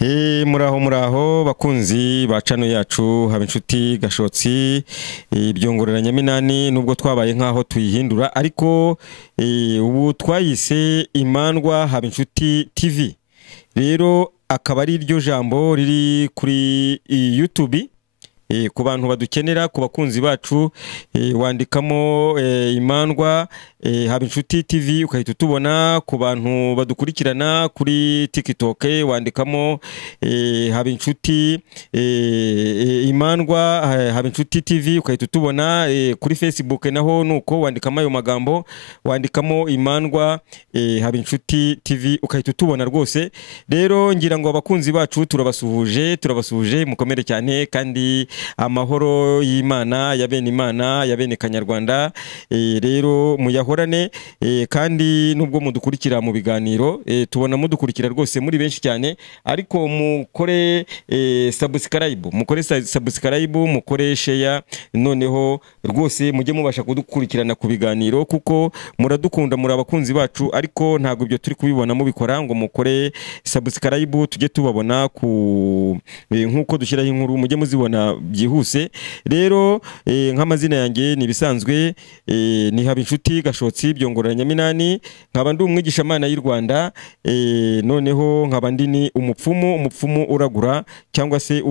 Muraho bakunzi ba chano yacu haba inshuti gashotsi ibyongoreranya minani nubwo twabaye nkaho tuyihindura ariko ubu twayise Imandwa haba inshuti TV. Rero akaba ari iryo jambo riri kuri YouTube ku bantu badukenera, ku bakunzi bacu wandikamo Imandwa haba inshuti TV ukahita tubona. Ku bantu badukurikirana kuri TikTok wandikamo haba inshuti Imandwa haba inshuti TV ukahita tubona. Kuri Facebook naho nuko wandikamo ayo magambo, wandikamo Imandwa haba inshuti TV ukahita tubona rwose. Rero ngira ngo abakunzi bacu turabasuhuje mukomere cyane kandi amahoro y'Imana ya bene Kanyarwanda rero muyahorane kandi nubwo mudukurikira mu biganiro tubona mudukurikira rwose muri benshi cyane, ariko mukore subscribe, mukore share, noneho rwose mujye mubasha kudukurikirana ku biganiro kuko muradukunda, muri abakunzi bacu, ariko ntago ibyo turi kubibona mubikora ngo mukore subscribe tujye tubabona ku nkuko dushyiraho inkuru mujye muzibona byihuse. Rero nk'amazina yanjye ni bisanzwe ni haba inshuti gashotsi byongoreranya minani, nkaba ndi umwigisha mana y'u Rwanda, noneho nkaba ndi ni umupfumu uragura cyangwa se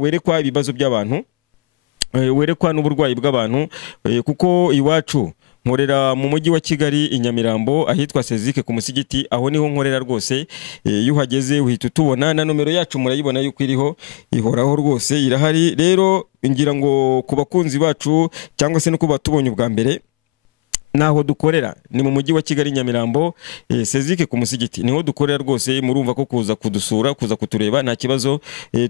werekwa ibibazo by'abantu, werekwa n'uburwayi bw'abantu kuko iwacu nkorera mu mujyi wa Kigali i Nyamirambo ahitwa Sezike ku musigiti, aho niho nkorera rwose. Iyo uhageze uhita tubona na nomero yacu murayibona yuko iriho, ihoraho rwose irahari. Rero ngira ngo ku bakunzi bacu cyangwa se no kuba tubonye ubwa mbere, naho dukorera ni mu mujyi wa Kigali Nyamirambo Sezike ku musigiti niho dukorera rwose. Murumva ko kuza kudusura, kuza kutureba nta kibazo,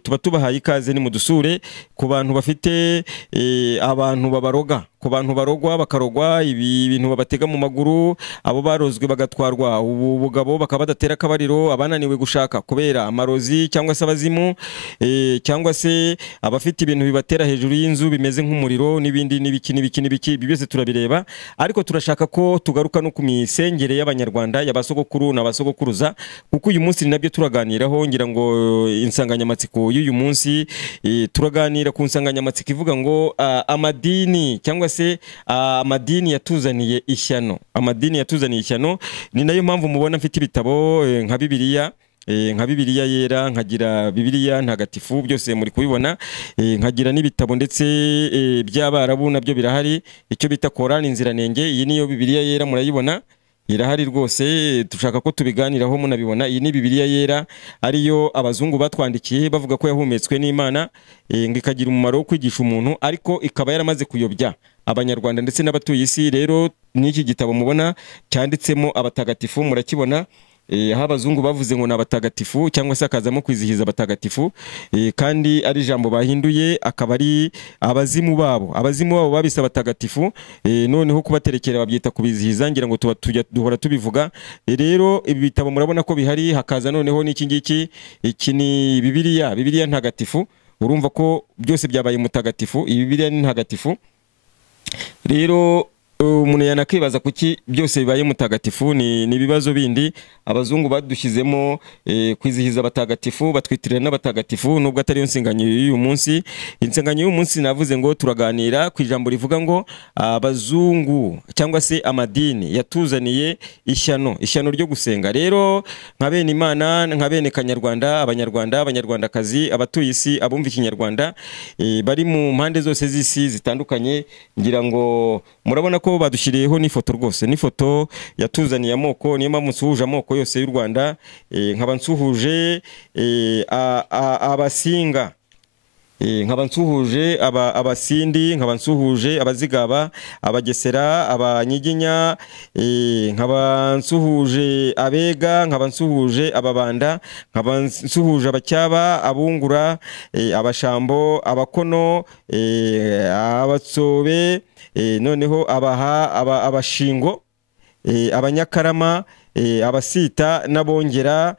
tuba tubahaye ikaze ni mudusure. Ku bantu bafite abantu babaroga, ku bantu barogwa bakarogwa ibintu babatega mu maguru, abo barozwe bagatwarwa ubugabo bakaba badatera akabariro, abananiwe gushaka kubera amarozi cyangwa se abazimu, cyangwa se abafite ibintu bibatera hejuru y'inzu bimeze nk'umuriro n'ibindi n'ibiki byose turabireba. Ariko turashaka ko tugaruka no ku misengere y'Abanyarwanda y'abasogokuru n'abasogokuruza kuko uyu munsi nabyo turaganiraho. Ngira ngo insanganyamatsiko y'uyu munsi turaganira ku nsanganyamatsiko ivuga ngo amadini cyangwa se amadini yatuzaniye ishyano, amadini yatuzaniye ishyano. Ni nayo mpamvu mubona mfite ibitabo nka Bibiliya yera, nkagira Bibiliya ntagatifu, byose muri kubibona, nkagira n'ibitabo ndetse by'Abarabu nabyo birahari, icyo bita Korani Nziranenge. Iyi niyo Bibiliya yera murayibona irahari rwose, dushaka ko tubiganiraho munabibona. Iyi ni Bibiliya yera ariyo abazungu batwandikiye bavuga ko yahumetswe n'Imana ngo ikagira umumaro wo kwigisha umuntu, ariko ikaba yaramaze kuyobya Abanyarwanda ndetse n'abatuye isi. Rero n'iki gitabo mubona cyanditsemo abatagatifu murakibona, aho abazungu bavuze ngo n'abatagatifu cyangwa se akazamo kwizihiza abatagatifu, kandi ari ijambo bahinduye akaba ari abazimu babo babise abatagatifu, noneho kubaterekera babyita kubizihiza. Ngira ngo duhora tubivuga. Rero ibi bitabo murabona ko bihari, hakaza noneho n'iki ngiki, iki ni Bibiliya ntagatifu. Urumva ko byose byabaye mutagatifu, iyi Bibiliya ni ntagatifu. Rero umuntu yanakwibaza kuki byose bibaye mutagatifu, ni ibibazo bindi abazungu badushyizemo kwizihiza abatagatifu, batwitirira n'abatagatifu, nubwo atari yo nsinganyo y'uyu munsi. Insinganyo y'uyu munsi navuze ngo turaganira ku ijambo rivuga ngo abazungu cyangwa se amadini yatuzaniye ishyano ryo gusenga. Rero nka bene Imana, nka bene Kanyarwanda, Abanyarwandakazi, abatuye isi, abumva Ikinyarwanda bari mu mpande zose z'isi zitandukanye, ngira ngo murabona ko badushyiriyeho n'ifoto rwose, n'ifoto yatuzaniye amoko. Niyo mpamvu nsuhuje amoko yose y'u Rwanda, nkaba nsuhuje abasinga, nkaba nsuhuje abasindi, nkaba nsuhuje abazigaba, abagesera, abanyiginya, nkaba nsuhuje abega, nkaba nsuhuje ababanda, nkaba nsuhuje abacyaba, abungura, abashambo, abakono, abatsobe, noneho abashingo, abanyakarama, abasita n'abongera,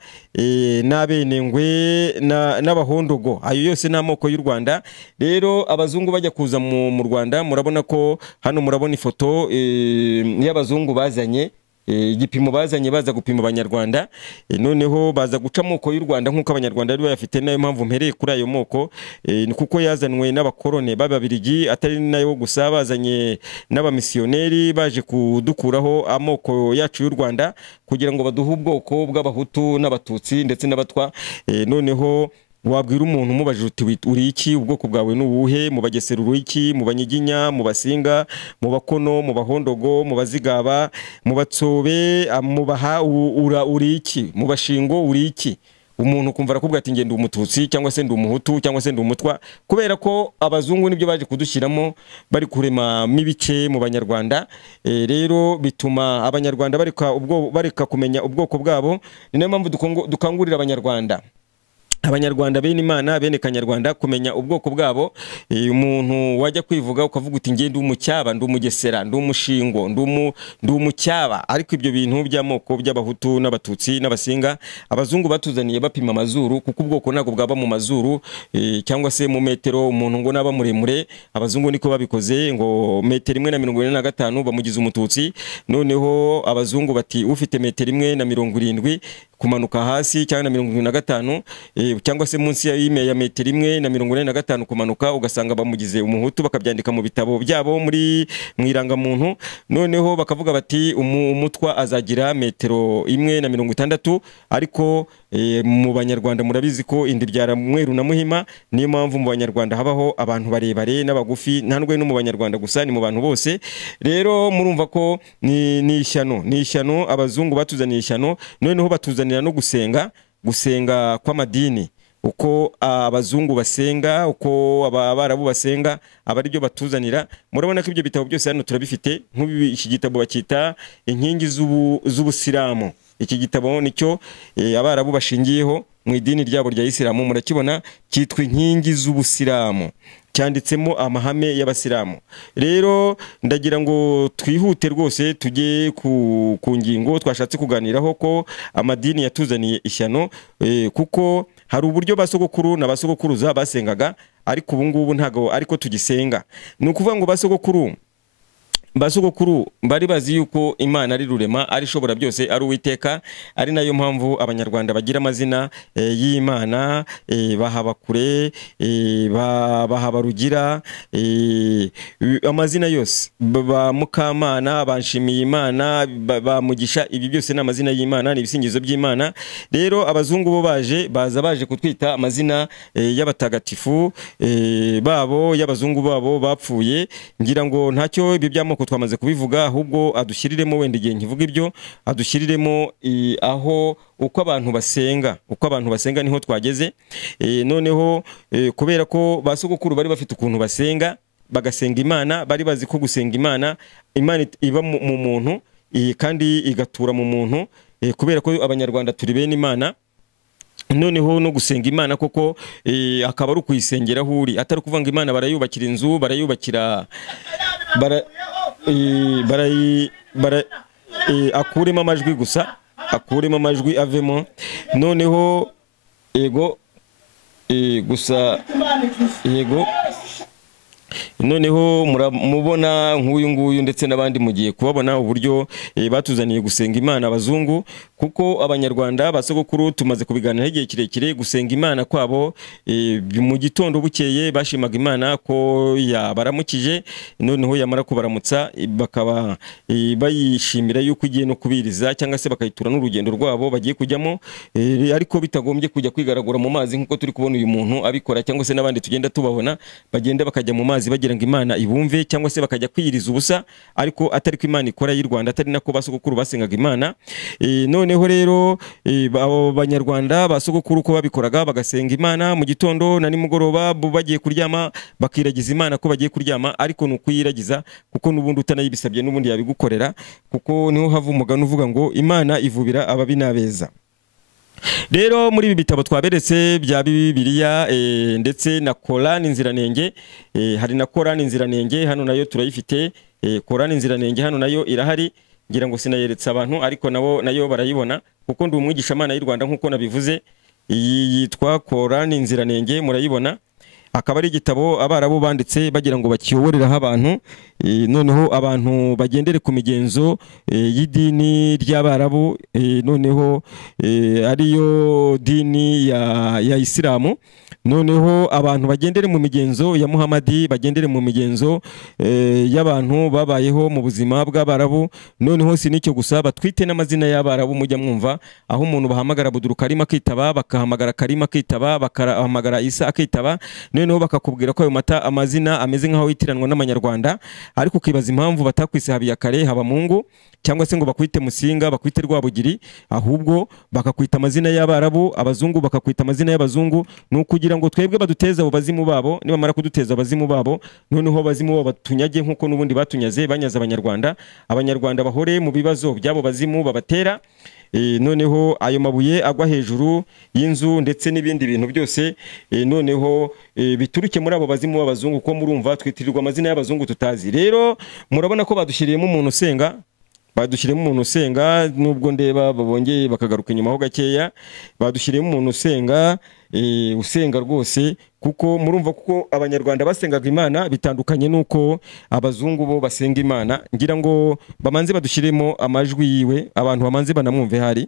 n'abenengwe n'abahondogo. Ayo yose ni amoko y'u Rwanda. Rero abazungu bajya kuza mu Rwanda, murabona ko hano murabona ifoto y'abazungu bazanye igipimo bazanye baza gupima abanyarwanda, noneho baza guca amoko y'u Rwanda nk'uko abanyarwanda bari bayafite. Nayo mpamvu mpereye kuri ayo moko, ni kuko yazanwe n'abakorone b'Ababiligi, atari nayo gusa, bazanye n'abamisiyoneri baje kudukuraho amoko yacu y'u Rwanda kugira ngo baduhe ubwoko bw'Abahutu n'Abatutsi ndetse n'Abatwa. Noneho wabwira umuntu umubajije uti uri iki, ubwoko bwawe ni ubuhe, mu Bagesera uri iki, mu Banyiginya, mu Basinga, mu Bakono, mu Bahondogo, mu Bazigaba, mu Batsobe, mu Baha uri iki, mu Bashingo uri iki. Umuntu kumva arakubwira ati ngende umututsi cyangwa se ndi umuhutu cyangwa se ndi umutwa, kubera ko abazungu nibyo baje kudushyiramo bari kurema mibice mu banyarwanda. Rero bituma abanyarwanda bareka kumenya ubwoko bwabo. Ni nayo mpamvu dukangurira abanyarwanda bene Imana, bene Kanyarwanda kumenya ubwoko bwabo. Umuntu wajya kwivuga ukavuga uti ngende umucyaba, ndi umugesera, ndi umushingo, ndi umucyaba, ariko ibyo bintu by'amoko by'Abahutu n'Abatutsi n'Abasinga abazungu batuzaniye bapima amazuru, kuko ubwoko ntabwo bwaba mu mazuru cyangwa se mu metero. Umuntu ngo naba muremure, abazungu niko babikoze, ngo metero 1.45 bamugize umututsi. Noneho abazungu bati ufite metero 1.70 kumanuka hasi cyangwa na 75, cyangwa se munsi ya metero 1.45 kumanuka, ugasanga bamugize umuhutu, bakabyandika mu bitabo byabo mu irangamuntu. Noneho bakavuga bati umutwa azagira metero 1.60, ariko mu banyarwanda murabizi ko indi byara mweru na muhima. Niyo mpamvu mu banyarwanda habaho abantu barebare n'abagufi, ntabwo no mu banyarwanda gusa, ni mu bantu bose. Rero murumva ko ni ishyano abazungu batuzaniye ishyano. Noneho batuzanira no gusenga kw'amadini, uko abazungu basenga, uko abarabu basenga, aba ari byo batuzanira. Murabona ko ibyo bitabo byose hano turabifite. Iki gitabo bakita inkingi z'ubusilamu. Iki gitabo nicyo abarabu bashingiyeho mu idini ryabo rya Isilamu. Murakibona cyitwa inkingi z'ubusilamu, cyanditsemo amahame y'Abasilamu. Rero ndagira ngo twihute rwose tujye ku ngingo twashatse kuganiraho, ko amadini yatuzaniye ishyano, kuko hari uburyo basogokuru na basogokuruza basengaga, ariko ubu ngubu ntago ariko tugisenga. Ni ukuvuga ngo basogokuru bari bazi yuko Imana ari rurema, ari shobora byose, ari Uwiteka. Ari nayo mpamvu abanyarwanda bagira amazina y'Imana, Bahabakure, Bahabarugira, amazina yose, ba Mukamana, Banshimiye Imana, Bamugisha. Ibi byose ni amazina y'Imana, ni ibisingizo by'Imana. Rero abazungu bo baje kutwita amazina y'abatagatifu babo, y'abazungu babo bapfuye. Ngira ngo ntacyo ibi by'amoko twamaze kubivuga, ahubwo adushyiriremo, wenda igihe nkivuga ibyo, adushyiriremo aho uko abantu basenga niho twageze. Noneho kubera ko basogokuru bari bafite ukuntu basenga, bagasenga Imana, bari bazi ko gusenga Imana iba mu muntu kandi igatura mu muntu, kubera ko abanyarwanda turi bene Imana. Noneho no gusenga Imana koko akaba ari ukuyisengera aho uri, atari kuvanga Imana barayubakira inzu, barayubakira akuremo amajwi gusa, akuremo amajwi avemo. Noneho gusa noneho mubona nk'uyu nguyu ndetse n'abandi mugiye kubabona uburyo batuzaniye gusenga Imana abazungu, kuko abanyarwanda basogokuru tumaze kubiganira igihe kirekire. Gusenga Imana kwabo mu gitondo bukeye bashimaga Imana ko yabaramukije, noneho yamara kubaramutsa bakaba bayishimira yuko igiye no kubiriza, cyangwa se bakayitura n'urugendo rwabo bagiye kujyamo, ariko bitagombye kujya kwigaragura mu mazi nk'uko turi kubona uyu muntu abikora, cyangwa se n'abandi tugenda tubabona bagenda bakajya mu mazi bagira ngo Imana ibumve, cyangwa se bakajya kwiyiriza ubusa, ariko atari ko Imana ikora y'u Rwanda, atari nako basogokuru basengaga Imana. Noneho rero abo banyarwanda basogokuru ko babikoraga, bagasenga Imana mu gitondo na nimugoroba, bagiye kuryama bakiragiza Imana ko bagiye kuryama, ariko nukuyiragiza, kuko nubundi utanayibisabye nubundi yabigukorera, kuko niho hava umugani uvuga ngo Imana ivubira ababi n'abeza. Rero muri ibi bitabo twaberetse bya Bibiliya ndetse na Korani Nziranenge, hari na Korani Nziranenge hano nayo turayifite. Korani Nziranenge hano nayo irahari, ngira ngo sinayeretse abantu, ariko nayo barayibona, kuko ndi umwigisha Imana y'u Rwanda nk'uko nabivuze. Iyi yitwa Korani Nziranenge, murayibona. Akaba ari igitabo abarabu banditse bagira ngo bakiyoboreraho abantu, noneho abantu bagendere ku migenzo y'idini ry'Abarabu, noneho ariyo dini ya Isilamu. Noneho abantu bagendere mu migenzo ya Muhamadi, bagendere mu migenzo y'abantu babayeho mu buzima bw'Abarabu. Noneho si nicyo gusa, batwite n'amazina y'Abarabu. Mujya mwumva aho umuntu bahamagara Abdul Karim akitaba, bakahamagara Karim akitaba, bakahamagara Isa akitaba. Noneho bakakubwira ko ayo amazina ameze nk'aho yitiranwa n'Amanyarwanda, ariko ukibaza impamvu batakwise Habiyakare, Habamungu, cyangwa se ngo bakwite Musinga, bakwite Rwabugiri, ahubwo bakakwita amazina y'Abarabu. Abazungu bakakwita amazina y'Abazungu. Ni ukugira ngo twebwe baduteza abo bazimu babo, nibamara kuduteza abazimu babo, noneho abazimu babo batunyage nk'uko n'ubundi batunyaze, banyaza Abanyarwanda. Abanyarwanda bahore mu bibazo by'abo bazimu babatera. Noneho ayo mabuye agwa hejuru y'inzu ndetse n'ibindi bintu byose, noneho bituruke muri abo bazimu b'Abazungu, ko murumva twitirirwa amazina y'Abazungu tutazi. Rero murabona ko badushyiriyemo umuntu usenga, nubwo ndeba babongeye bakagaruka inyuma ho gakeya. Badushyiriyemo umuntu usenga rwose, kuko murumva kuko Abanyarwanda basengaga Imana bitandukanye nuko Abazungu bo basenga Imana. Ngira ngo bamanze badushyiremo amajwi yiwe, abantu bamanze banamwumve, hari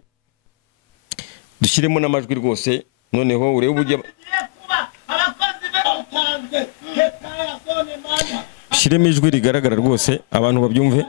dushyiremo n'amajwi rwose, noneho urebe uburyo shyiremo ijwi rigaragara rwose, abantu babyumve.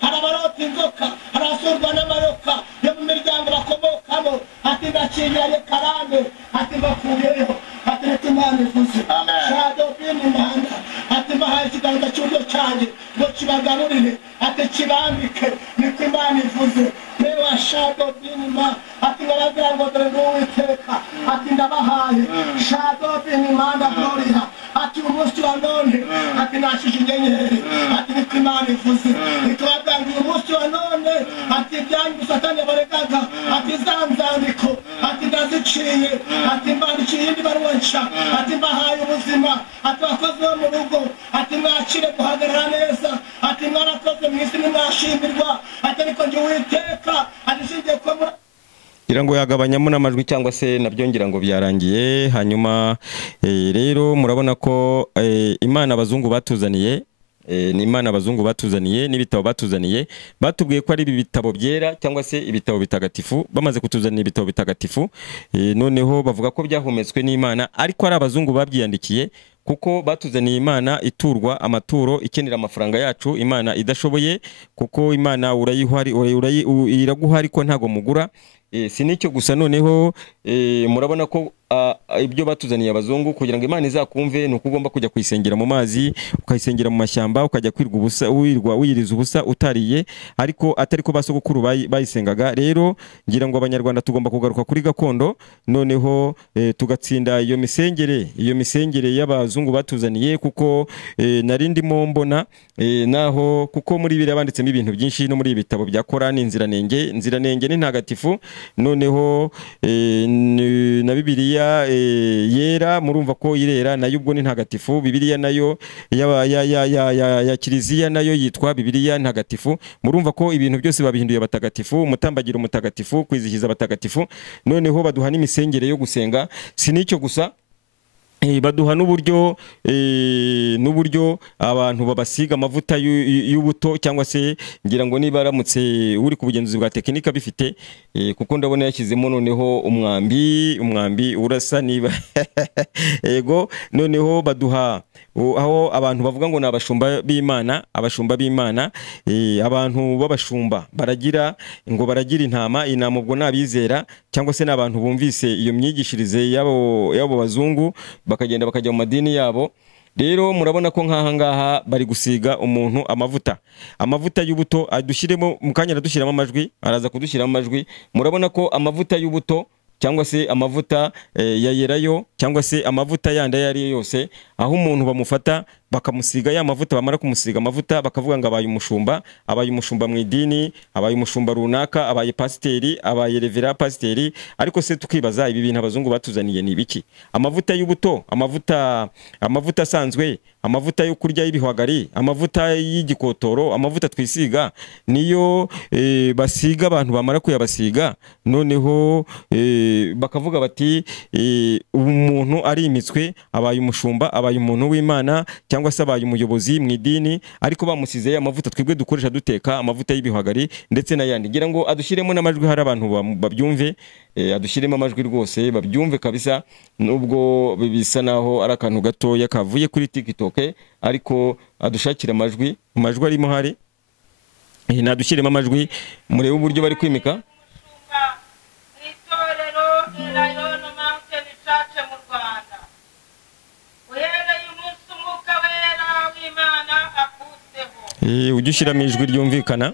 Harabarota inzoka, harasurwa n'amayoka yo mu miryango bakomokamo, ati ndaciye karande, ati mbakuyeho, ati Imana ivuze. Shado bini Imana, ati mbahaye ikiganza cy'uburyo cyanjye ngo kibagarurire, ati kibambike, niko Imana ivuze. Mewa shado bini Imana, ati ngababwira ngo dore n'Uwiteka, ati ndabahaye. Shado bini Imana gloria, ati umunsi wa none, ati nashije inyenyeri, ati niko Imana ivuze. Nikababwira umunsi wa none, ati ibyanyu Satani baregaga, ati zanzandiko, ati ndaziciye, ati mbandikiye iyindi baruwa nshya, ati mbahaye ubuzima, ati abakozi bo mu rugo, ati mwakire guhagarara neza, ati mwarakoze mu isi nimwashimirwa, ati ariko njye Uwiteka, ati shingiye kuba muri ngira ngo yagabanyamo n'amajwi, cyangwa se nabyo ngira ngo byarangiye. Hanyuma rero murabona ko Imana Abazungu batuzaniye, ni Imana Abazungu batuzaniye n'ibitabo batuzaniye. Batubwiye ko ari ibi bitabo byera cyangwa se ibitabo bitagatifu. Bamaze kutuzanira ibitabo bitagatifu, noneho bavuga ko byahumetswe n'Imana, ariko ari Abazungu babyiyandikiye, kuko batuzaniye Imana iturwa amaturo, ikenera amafaranga yacu, Imana idashoboye, kuko Imana iraguha ariko ntago mugura. Si nicyo gusa, noneho murabona ko ibyo batuzaniye Abazungu, kugira ngo Imana izakumve ni uko ugomba kujya kuyisengera mu mazi, ukayisengera mu mashyamba, ukajya wiyiriza ubusa utariye, ariko atari ko basogokuru bayisengaga. Rero ngira ngo Abanyarwanda tugomba kugaruka kuri gakondo, noneho tugatsinda iyo misengere y'Abazungu batuzaniye, kuko nari ndimo mbona naho, kuko muri Bibiliya banditsemo ibintu byinshi, no muri ibitabo bya Korani inziranenge ni ntagatifu. Noneho na Bibiliya yera, murumva ko irera nayo ubwo ni ntagatifu. Bibiliya nayo ya Kiliziya nayo yitwa Bibiliya ntagatifu. Murumva ko ibintu byose babihinduye abatagatifu, umutambagira umutagatifu, kwizihiza abatagatifu. Noneho baduha n'imisengere yo gusenga. Si nicyo gusa, baduha n'uburyo abantu babasiga amavuta y'ubuto, cyangwa se ngira ngo niba aramutse uri ku bugenzuzi bwa tekinika bifite, kuko ndabona yashyizemo noneho umwambi urasa niba ego. Noneho baduha aho abantu bavuga ngo ni abashumba b'Imana, abantu b'abashumba baragira intama ubwo nabizera, cyangwa se n'abantu bumvise iyo myigishirize y'abo bazungu, bakagenda bakajya mu madini yabo. Rero murabona ko nk'aha ngaha bari gusiga umuntu amavuta y'ubuto. Adushyiremo mu kanya, aradushyiramo amajwi, araza kudushyiramo amajwi. Murabona ko amavuta y'ubuto, cyangwa se amavuta ya yerayo, cyangwa se amavuta yandi ayo ari yo yose, aho umuntu bamufata bakamusiga ya mavuta, bamara kumusiga amavuta bakavuga ngo abaye umushumba mu idini, abaye umushumba runaka, abaye pasiteri, abaye revera pasiteri. Ariko se tukibaza ibi bintu abazungu batuzaniye ni ibiki? Amavuta y'ubuto, amavuta asanzwe, amavuta yo kurya y'ibihwagari, amavuta y'igikotoro, amavuta twisiga niyo basiga abantu, bamara kuyabasiga noneho bakavuga bati umuntu ari imitswe, abaye umushumba, abaye umuntu w'Imana, cyangwa se abaye umuyobozi mu idini. Ariko bamusize amavuta twebwe dukoresha duteka, amavuta y'ibihwagari ndetse n'ayandi. Ngira ngo adushyiremo n'amajwi, hari abantu babyumve, adushyiremo amajwi rwose babyumve kabisa, nubwo bisa naho ari akantu gatoya kavuye kuri TikTok, ariko adushakira amajwi arimo hari, nadushyiremo amajwi murebe uburyo bari kwimika. Ujye ushyiramo ijwi ryumvikana.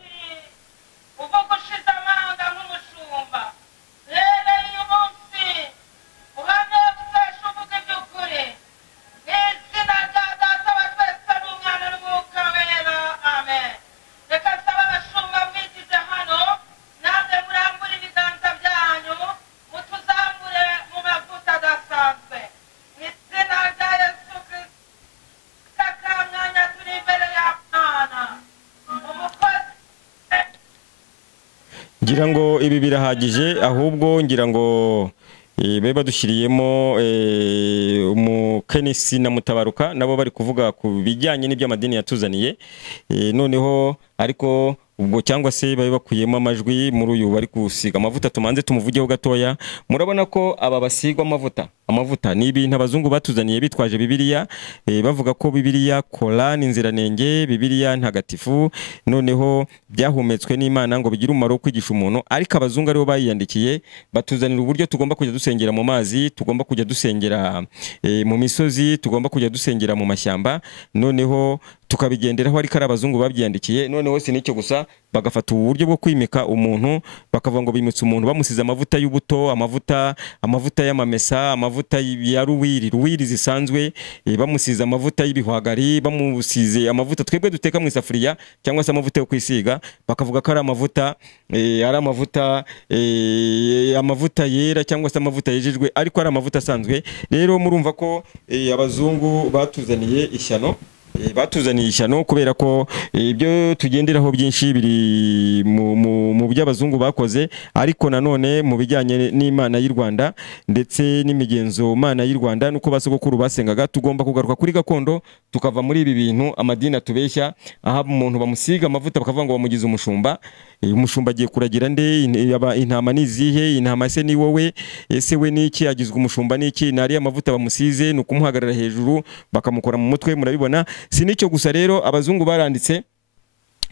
Ngira ngo ibi birahagije, ahubwo ngira ngo be badushyiriyemo umukenisi na Mutabaruka nabo bari kuvuga ku bijyanye n'iby'amadini yatuzaniye, noneho ariko ubwo cyangwa se babe bakuyemo amajwi muri uyu bari gusiga amavuta. Tumanze tumuvugeho gatoya. Murabona ko aba basigwa amavuta ni ibintu abazungu batuzaniye bitwaje Bibiliya, bavuga ko Bibiliya Korani nziranenge, Bibiliya ntagatifu, noneho byahumetswe n'Imana ngo bigire umumaro wo kwigisha umuntu. Ariko abazungu aribo bayiyandikiye, batuzanira uburyo tugomba kujya dusengera mu mazi, tugomba kujya dusengera mu misozi, tugomba kujya dusengera mu mashyamba, noneho tukabigenderaho. Ariko ari abazungu babyiyandikiye. Noneho si nicyo gusa, bagafata uburyo bwo kwimika umuntu, bakavuga ngo bimitse umuntu bamusize amavuta y'ubuto, amavuta y'amamesa, amavuta ya ruwiri zisanzwe, bamusize amavuta y'ibihwagari, bamusize amavuta twebwe duteka mu isafuriya, cyangwa se amavuta yo kwisiga. Bakavuga ko ari amavuta yera, cyangwa se amavuta yejejwe, ariko ari amavuta asanzwe. Rero murumva ko abazungu batuzaniye ishyano, kubera ko ibyo tugenderaho byinshi biri mu by'abazungu bakoze. Ariko nanone mu bijyanye n'Imana y'u Rwanda ndetse n'imigenzo Mana y'u Rwanda, nuko basogokuru basengaga, tugomba kugaruka kuri gakondo, tukava muri ibi bintu amadini atubeshya, aha umuntu bamusiga amavuta bakavuga ngo bamugize umushumba. Umushumba agiye kuragira nde? Intama ni izihe? Intama se ni wowe? Ese we niki? Agizwe umushumba niki? Nari amavuta bamusize ni ukumuhagarara hejuru bakamukora mu mutwe. Murabibona. Si nicyo gusa rero, abazungu baranditse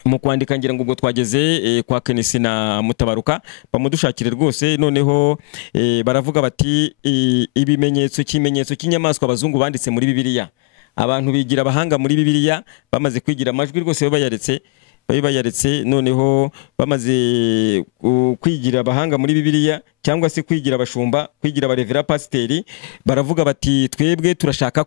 mu kwandika. Ngira ngo ubwo twageze kwa Kenisi na Mutabaruka, bamudushakire rwose. Noneho baravuga bati ikimenyetso cy'inyamaswa abazungu banditse muri Bibiliya. Abantu bigira abahanga muri Bibiliya, bamaze kwigira amajwi rwose bayaretse, noneho bamaze kwigira abahanga muri Bibiliya, cyangwa se kwigira abashumba, kwigira abarevera pasiteri, baravuga bati twebwe turashaka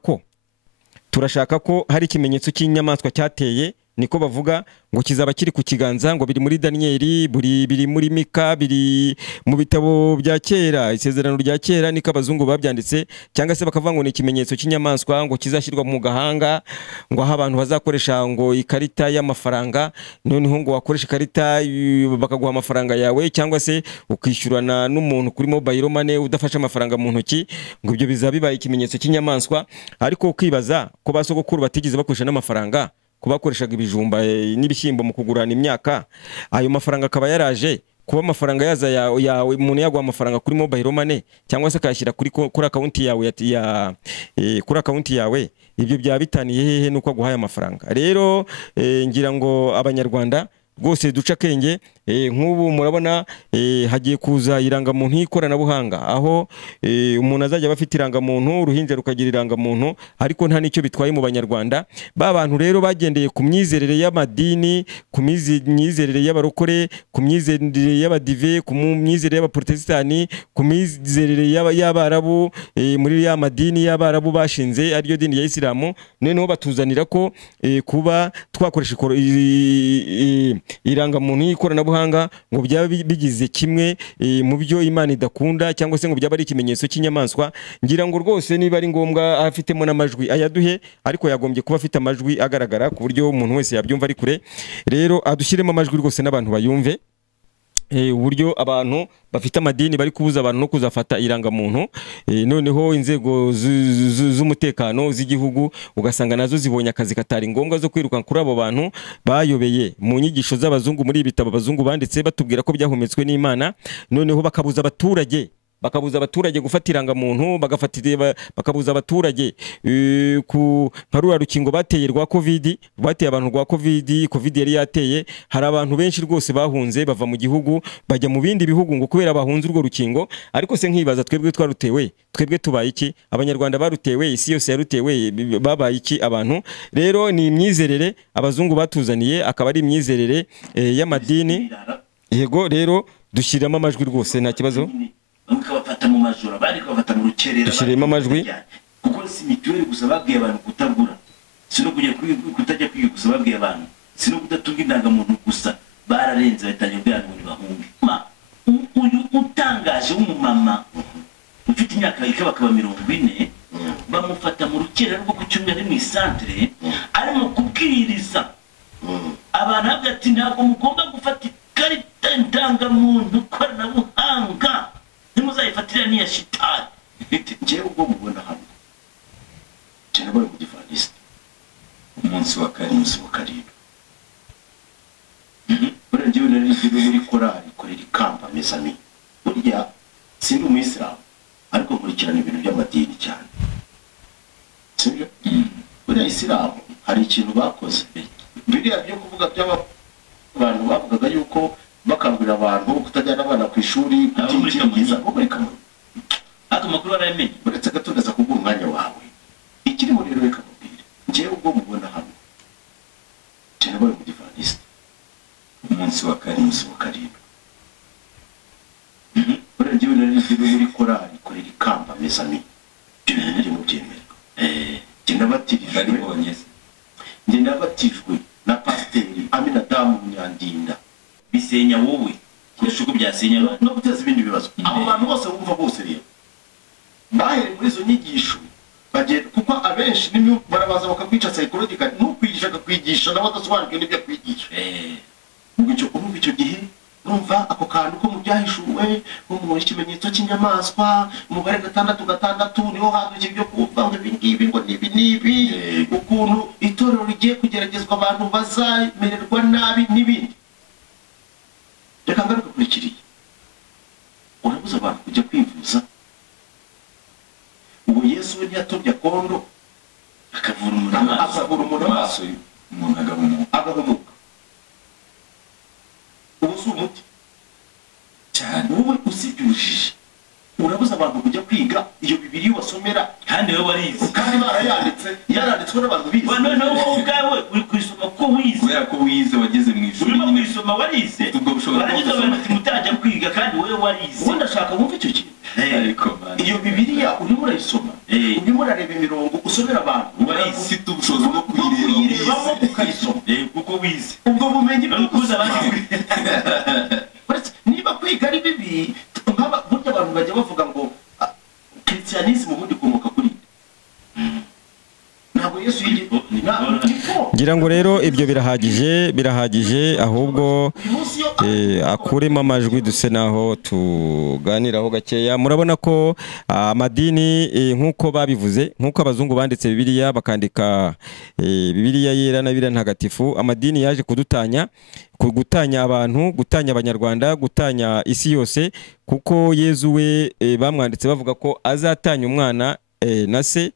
ko hari ikimenyetso cy'inyamaswa cyateye, niko bavuga, ngo kizaba kiri ku kiganza, ngo biri muri Daniyeli, biri muri Mika, biri mu bitabo bya kera, isezerano rya kera, niko abazungu babyanditse. Cyangwa se bakavuga ngo ni ikimenyetso cy'inyamaswa, ngo kizashyirwa mu gahanga, ngo aho abantu bazakoresha ngo ikarita y'amafaranga, noneho ngo wakoresha ikarita bakaguha amafaranga yawe, cyangwa se ukishyurana n'umuntu kuri mobile money udafashe amafaranga mu ntoki, ngo ibyo bizaba bibaye ikimenyetso cy'inyamaswa. Ariko ukibaza ko basogokuru batigeze bakoresha n'amafaranga, kubakoreshaga ibijumba n'ibishyimbo mu kugurana imyaka, ayo mafaranga akaba yaraje kuba amafaranga yaza yawe, umuntu yaguha amafaranga kuri mobile money, cyangwa se akayashyira kuri account yawe kuri account yawe. Ibyo byaba bitaniye hehe nuko aguhaye amafaranga? Rero ngira ngo abanyarwanda rwose duca akenge, nk'ubu murabona hagiye kuza irangamuntu y'ikoranabuhanga aho umuntu azajya bafite irangamuntu, uruhinja rukagira irangamuntu, ariko nta nicyo bitwaye mu banyarwanda. Ba bantu rero bagendeye ku myizerere y'amadini, ku myizerere y'abarokore, ku myizerere y'abadive, ku myizerere y'abaprotestani, ku myizerere y'abarabu, muri ya madini y'abarabu bashinze ariyo dini ya Isilamu. Noneho batuzanira ko kuba twakoresha irangamuntu y'ikoranabuhanga ngo byaba bigize kimwe mu byo Imana idakunda, cyangwa se ngo byaba ari ikimenyetso cy'inyamaswa. Ngira ngo rwose niba ari ngombwa afitemo n'amajwi ayaduhe, ariko yagombye kuba afite amajwi agaragara ku buryo umuntu wese yabyumva ari kure. Rero adushyiremo amajwi rwose n'abantu bayumve uburyo abantu bafite amadini bari kubuza abantu no kuzafata irangamuntu. Noneho inzego z'umutekano z'igihugu ugasanga nazo zibonye akazi katari ngombwa zo kwiruka kuri abo bantu bayobeye mu nyigisho z'abazungu, muri ibitabo abazungu banditse batubwira ko byahumetswe n'Imana. Noneho bakabuza abaturage gufata irangamuntu, bakabuza abaturage nka ruriya rukingo bateye rwa covid, bateye abantu rwa covid yari yateye. Hari abantu benshi rwose bahunze bava mu gihugu bajya mu bindi bihugu ngo kubera bahunze urwo rukingo. Ariko se nkibaza, twebwe twarutewe, twebwe tubaye iki? Abanyarwanda barutewe, isi yose yarutewe, babaye iki abantu? Rero ni imyizerere abazungu batuzaniye, akaba ari imyizerere y'amadini. Yego, rero dushyiramo amajwi rwose nta kibazo. Bafata mu majoro, bari bafata mu rukerera, dushyiremo amajwi kuko si mituweli gusa babwiye abantu kutagura, sino kujya kutajya kwiga gusa babwiye abantu, sino kudatunga indangamuntu gusa, bararenze batangiye kubwira ngo bahunge. Uyu utangaje w'umumama ufite imyaka ikabakaba 40 bamufata mu rukerera rwo ku Cyumweru mu isantere arimo kubwiriza abantu avuga ati ntabwo mugomba gufata ikarita ndangamuntu koranabuhanga, ntimuzayifatira niya shitani. Njyewe ubwo mubona hano cyane bari mu Gifaransa umunsi wa karindwi buriya njyewe nari ngiye muri korali korera ikamba mesami. Burya sindi umuyisilamu ariko nkurikirana ibintu by'amadini cyane, sibyo? Buriya Isilamu hari ikintu bakoze, biriya byo kuvuga by'abantu bavugaga yuko bakangurira abantu kutajyana abana ku ishuri, kutikingiza muri kamwe. Ako makuru baramenye, uretse gatugaza kubura umwanya wawe. Ikiri muri rero reka mubwire, njyewe ubwo mubona hano cyane bari mu Gifaransa umunsi wa karindwi buriya njyewe nari ngiye muri korali korera ikamba mesami. Ibyo bintu njye mubyemerwa. Njye nabatijwe na pasiteri Aminadamu Munyandinda. Bisenya wowe kurushuko byasenya no guteza ibindi bibazo. Abo bantu bose bumva bose rero bahere muri izo nyigisho bagenda, kuko abenshi nimwe barabaza bakakwica psychological, no kwigisha akakwigisha nawe adasobanukiwe n'ibyo akwigisha. Ubwo icyo gihe urumva ako kantu ko mu byahishuwe mu ikimenyetso cy'inyamaswa umubare 6 niho hadukiye ibyo kuvuga ngo ibingibi ngo nibi ukuntu itorero rigiye kugeragezwa abantu bazamererwa nabi n'ibindi. Reka ngaruka kuri kiriya, urabuza abantu kujya kwivuza. Ubu Yesu we ntiyatobye akondo akavura umuntu amaso, umuntu agahumuka. Ubu si umuti cyane, wowe usibyujije urabuza abantu kujya kwiga iyo Bibiliya wasomera kandi wowe warize, kandi yaranditswe n'abantu bize. Noneho wowe ubwawe uri kwisoma ko wize, kubera ko wize wageze mu ishuri urimo kwisoma warize, ubwo bushoboka bwo mutajya kwiga kandi wowe warize. Ubundi ashaka wumva icyo kintu, ariko iyo Bibiliya urimo urayisoma, urimo urareba imirongo usomera abantu, warize ufite ubushobozi bwo kuyirebamo ukayisoma kuko wize. Ubwo bumenyi bwo kuza abandi niba kwiga ari bibi, burya abantu bajya bavuga ngo Christianisme ubundi komoka kuri ntabwo Yesu yige. Ngira ngo rero ibyo birahagije ahubwo akuremo amajwi duse naho tuganiraho gakeya. Murabona ko amadini nk'uko babivuze, nk'uko abazungu banditse Bibiliya bakandika Bibiliya yera na Bibiliya ntagatifu, amadini yaje gutanya abantu, gutanya abanyarwanda, gutanya isi yose, kuko Yezu we bamwanditse bavuga ko azatanya umwana na se,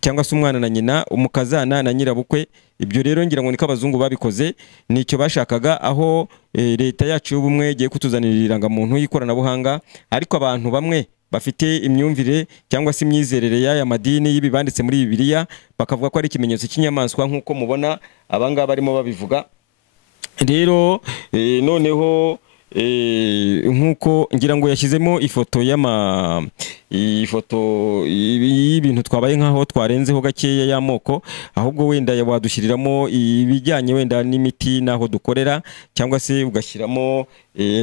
cyangwa se umwana na nyina, umukazana na nyirabukwe, ibyo rero ngira ngo niko abazungu babikoze, nicyo bashakaga, aho leta yacu y'ubumwe igiye kutuzanira irangamuntu y'ikoranabuhanga, ariko abantu bamwe bafite imyumvire cyangwa se imyizerere y'aya madini y'ibibanditse muri Bibiliya bakavuga ko ari ikimenyetso cy'inyamaswa nk'uko mubona abangaba barimo babivuga. Rero noneho nk'uko ngira ngo yashyizemo ifoto y'ibintu twabaye nk'aho twarenzeho gakeya y'amoko, ahubwo wenda wadushyiriramo ibijyanye wenda n'imiti n'aho dukorera, cyangwa se ugashyiramo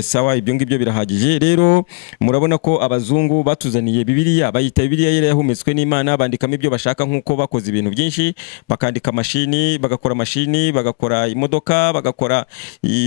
sawa, ibyo ngibyo birahagije. Rero murabona ko abazungu batuzaniye Bibiliya, bayita Bibiliya yera yahumetswe n'Imana, bandikamo ibyo bashaka, nk'uko bakoze ibintu byinshi, bakandika mashini, bagakora mashini, bagakora imodoka, bagakora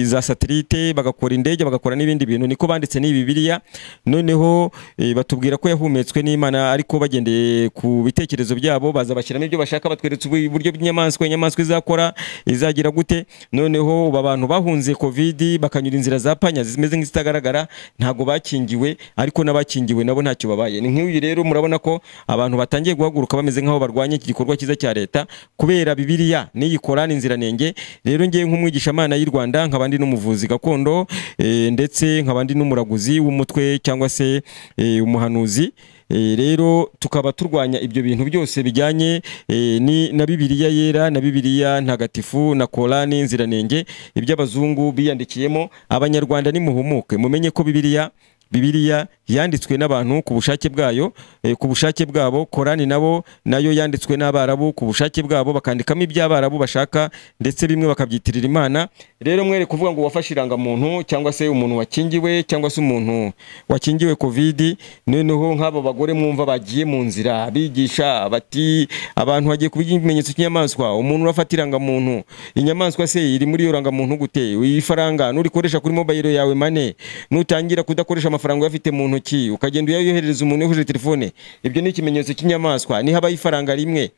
za satelite, bagakora indege, bagakora n'ibindi bintu, niko banditse n'iyi Bibiliya. Noneho batubwira ko yahumetswe n'Imana, ariko bagendeye ku bitekerezo byabo baza bashyiramo ibyo bashaka, batweretse uburyo bw'inyamaswa, inyamaswa izakora, izagira gute. Noneho abantu bahunze covid bakanyura inzira za zimeze nk'izitagaragara, ntago bakingiwe, ariko n'abakingiwe nabo ntacyo babaye. Ni nk'uyu rero murabona ko abantu batangiye guhaguruka bameze nk'aho barwanya iki gikorwa cyiza cya leta, kubera Bibiliya n'iyi Korani inziranenge. Rero ngiye nk'umwigishamana y'u Rwanda, nkabandi n'umuvuzi gakondo, ndetse nkabandi n'umuraguzi w'umutwe cyangwa se umuhanuzi. Rero tukaba turwanya ibyo bintu byose bijyanye na Bibiliya yera, na Bibiliya ntagatifu, na Korani inziranenge, iby'abazungu biyandikiyemo. Abanyarwanda nimuhumuke, mumenye ko Bibiliya yanditswe n'abantu ku bushake bwayo, ku bushake bwabo. Korani nayo yanditswe n'Abarabu ku bushake bwabo, bakandikamo iby'Abarabu bashaka, ndetse bimwe bakabyitirira Imana. Rero mwere kuvuga ngo wafashe irangamuntu, cyangwa se umuntu wakingiwe, cyangwa se umuntu wakingiwe covid. Noneho nk'abo bagore mwumva bagiye mu nzira bigisha bati abantu bagiye kubigira ikimenyetso cy'inyamaswa, umuntu urafata irangamuntu, inyamaswa se iri muri iyo rangamuntu gute? Ifaranga nurikoresha kuri mobile yawe mane, nutangira kudakoresha amafaranga uyafite mu ntoki, ukagenda uyayoherereza umuntu uje telefone, ibyo ni ikimenyetso cy'inyamaswa. Ni habaye ifaranga rimwe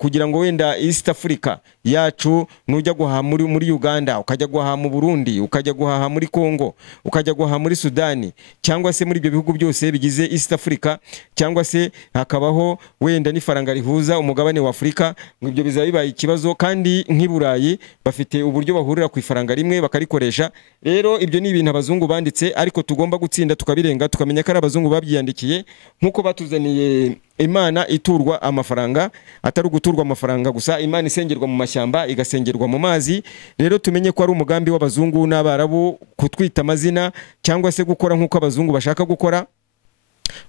kugira ngo wenda East Africa yacu nujya guhaha muri Uganda, ukajya guhaha mu Burundi, ukajya guhaha muri Congo, ukajya guhaha muri Sudani, cyangwa se muri ibyo bihugu byose bigize East Africa, cyangwa se hakabaho wenda n'ifaranga rihuza umugabane wa Afrika, ngo ibyo bizaba bibaye ikibazo. Kandi nk'i Burayi bafite uburyo bahurira ku ifaranga rimwe bakarikoresha. Rero ibyo ni ibintu abazungu banditse, ariko tugomba gutsinda tukabirenga, tukamenya ko ari abazungu babyiyandikiye, nk'uko batuzaniye Imana iturwa amafaranga, atari uguturwa amafaranga gusa, Imana isengerwa mu mashyamba, igasengerwa mu mazi. Rero tumenye ko ari umugambi w'abazungu n'Abarabu kutwita amazina, cyangwa se gukora nk'uko abazungu bashaka gukora,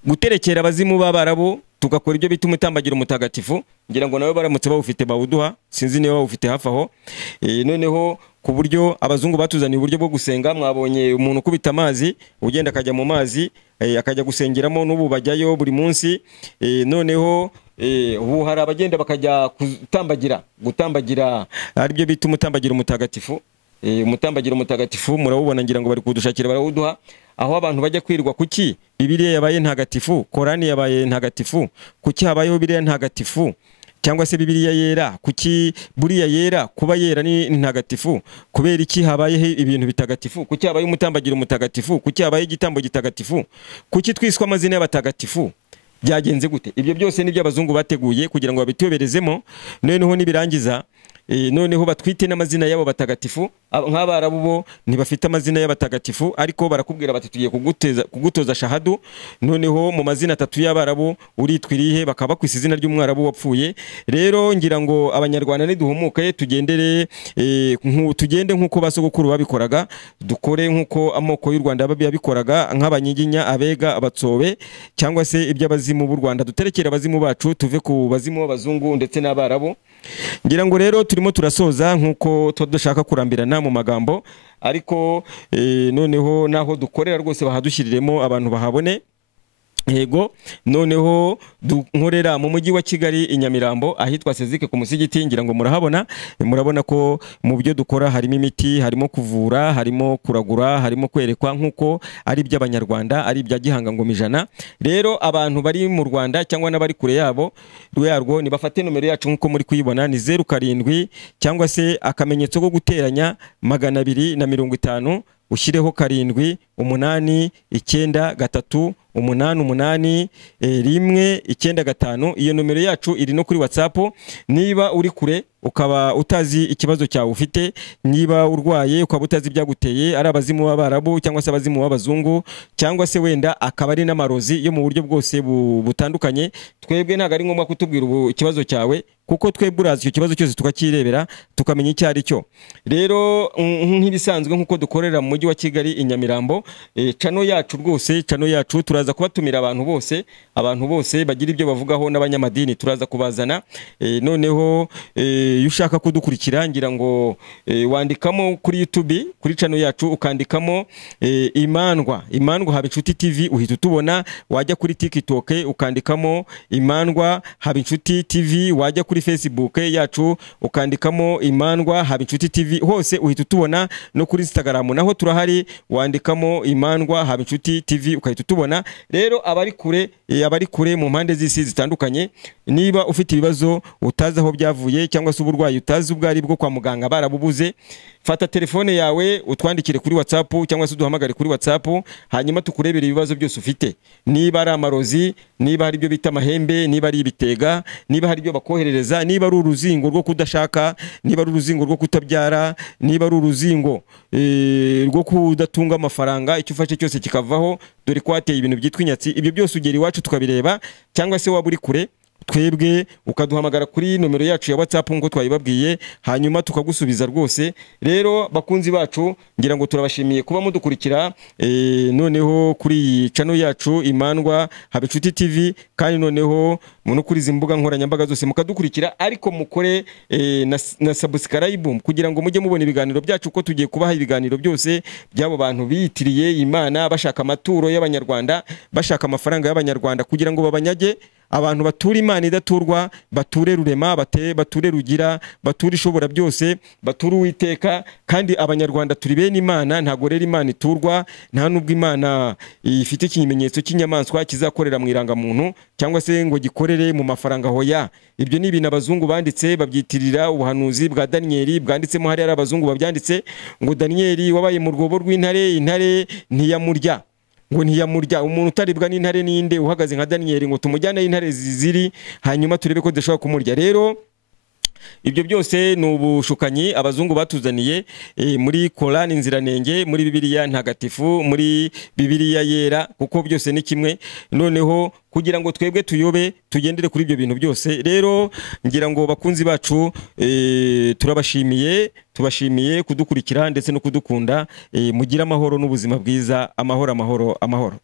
guterekera abazimu b'Abarabu, tugakora ibyo bita umutambagiro mutagatifu. Ngira ngo nawe baramutse bawufite bawuduha, sinzi niba bawufite hafi aho. Noneho ku buryo abazungu batuzaniye uburyo bwo gusenga, mwabonye umuntu ukubita amazi, ugenda akajya mu mazi, akajya gusengeramo, n'ubu bajyayo buri munsi. Noneho ubu hari abagenda bakajya gutambagira aribyo bita umutambagiro mutagatifu. Umutambagiro mutagatifu murawubona, ngira ngo bari kudushakira barawuduha, aho abantu bajya kwirwa. Kuki Bibiliya yabaye ntagatifu, Korani yabaye ntagatifu? Kuki habayeho Bibiliya ntagatifu cyangwa se Bibiliya yera? Kuki buriya yera, kuba yera ni ntagatifu? Kubera iki habayeho ibintu bitagatifu? Kuki habaye umutambagiro mutagatifu? Kuki habaye igitambo gitagatifu? Kuki twiswa amazina y'abatagatifu? Byagenze gute? Ibyo byose nibyo abazungu bateguye kugira ngo babituberezemo. Noneho nibirangiza, noneho batwite n'amazina yabo batagatifu. Nk'Abarabu bo ntibafite amazina y'abatagatifu, ariko barakubwira bati tugiye kugutoza shahadu. Noneho mu mazina 3 y'Abarabu uritwirihe, bakaba bakwisa izina ry'umwarabu wapfuye. Rero ngira ngo abanyarwanda niduhumuke, tugende nk'uko basogokuru babikoraga, dukore nk'uko amoko y'u Rwanda babikoraga, nk'Abanyiginya, Abega, Abatsobe, cyangwa se iby'abazimu b'u Rwanda. Duterekere abazimu bacu, tuve ku bazimu b'abazungu ndetse n'Abarabu. Ngira ngo rero turimo turasoza nk'uko dushaka kurambirana mu magambo, ariko noneho naho dukorera rwose bahadushyiriremo abantu bahabone. Yego, noneho nkorera mu mujyi wa Kigali i Nyamirambo, ahitwa Sezike ku Musigiti. Ngira ngo murabona ko mu byo dukora harimo imiti, harimo kuvura, harimo kuragura, harimo kwerekwa, nk'uko ari iby'Abanyarwanda, ari ibya Gihanga Ngoma Ijana. Rero abantu bari mu Rwanda cyangwa n'abari kure yarwo nibafate nomero yacu nk'uko muri kuyibona, ni 07 cyangwa se akamenyetso ko guteranya 250, ushyireho 7 8 9 3 8 8 1 9 5. Iyo nomero yacu iri no kuri WhatsApp. Niba uri kure ukaba utazi ikibazo cyawe ufite, niba urwaye ukaba utazi ibyaguteye, ari abazimu b'Abarabu cyangwa se abazimu b'abazungu, cyangwa se wenda akaba ari n'amarozi yo mu buryo bwose butandukanye, twebwe ntabwo ari ngombwa kutubwira ikibazo cyawe, kuko twebwe urazi icyo kibazo cyose tukakirebera tukamenya icyo ari cyo. Rero nk'ibisanzwe nk'uko dukorera mu mujyi wa Kigali i Nyamirambo, channel yacu rwose, channel yacu turaza kubatumira abantu bose bagira ibyo bavugaho, n'abanyamadini turaza kubazana. Noneho iyo ushaka kudukurikira ngira ngo wandikamo kuri YouTube kuri channel yacu ukandikamo Imandwa Habinshuti TV uhita utubona. Wajya kuri TikTok ukandikamo Imandwa Habinshuti TV, wajya kuri Facebook yacu ukandikamo Imandwa Habinshuti TV, hose uhita utubona. No kuri Instagram naho turahari, wandikamo Imandwa Habinshuti TV ukahita utubona. Rero abari kure mu mpande z'isi zitandukanye, niba ufite ibibazo utazi aho byavuye cyangwa se uburwayi utazi ubwo ari bwo kwa muganga barabubuze, fata telefone yawe utwandikire kuri WhatsApp cyangwa se uduhamagare kuri WhatsApp, hanyuma tukurebera ibibazo byose ufite. Niba ari amarozi, niba hari ibyo bita amahembe, niba ari ibitega, niba hari ibyo bakoherereza, niba ari uruzingo rwo kudashaka, niba ari uruzingo rwo kutabyara, niba ari uruzingo rwo kudatunga amafaranga, icyo ufashe cyose kikavaho, dore ko hateye ibintu byitwa inyatsi. Ibyo byose ugera iwacu tukabireba, cyangwa se waba uri kure twebwe ukaduhamagara kuri nomero yacu ya WhatsApp ngo twayibabwiye, hanyuma tukagusubiza rwose. Rero bakunzi bacu, ngira ngo turabashimiye kuba mudukurikira noneho kuri channel yacu Imandwa Habinshuti TV, kandi noneho no kuri zimbuga nkoranyambaga zose mukadukurikira, ariko mukore na subscribe kugira ngo mujye mubona ibiganiro byacu, ko tugiye kubaha ibiganiro byose byabo bantu biyitiriye Imana, bashaka amaturo y'Abanyarwanda, bashaka amafaranga y'Abanyarwanda kugira ngo babanyage. Abantu batura Imana idaturwa, bature Rurema, bature Rugira, bature Ishobora byose, bature Uwiteka. Kandi Abanyarwanda turi bene Imana, ntago rero Imana iturwa, nta nubwo Imana ifite ikimenyetso cy'inyamaswa kizakorera mu irangamuntu cyangwa se ngo gikorere mu mafaranga hoya. Ibyo ni ibintu abazungu banditse, babyitirira ubuhanuzi bwa Danieli bwanditsemo. Hari abazungu babyanditse ngo Danieli wabaye mu rwobo rw'intare, intare ntiyamurya, ngo ntiyamurya. Umuntu utaribwa n'intare ninde uhagaze nka Danieli ngo tumujyane intare ziziri hanyuma turebe ko dashobora kumurya? Rero ibyo byose ni ubushukanyi abazungu batuzaniye muri Korani nziranenge, muri Bibiliya ntagatifu, muri Bibiliya yera, kuko byose ni kimwe. Noneho kugira ngo twebwe tuyobe tugendere kuri ibyo bintu byose. Rero ngira ngo bakunzi bacu tubashimiye kudukurikira ndetse no kudukunda. Mugira amahoro n'ubuzima bwiza. Amahoro.